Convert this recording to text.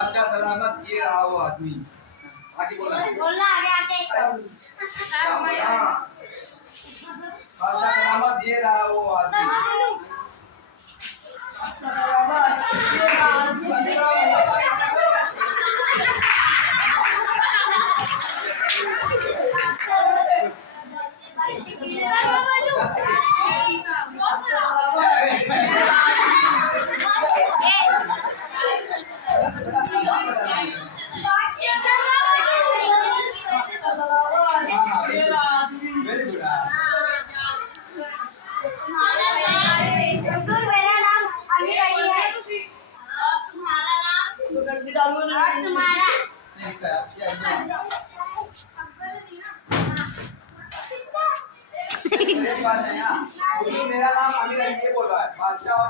अच्छा सलामत ये रहा वो आदमी। आगे बोला आगे अच्छा सलामत ये रहा वो आदमी। अच्छा सलामत ये रहा मेरा नाम आमिर अली ये बोल रहा है बादशाह और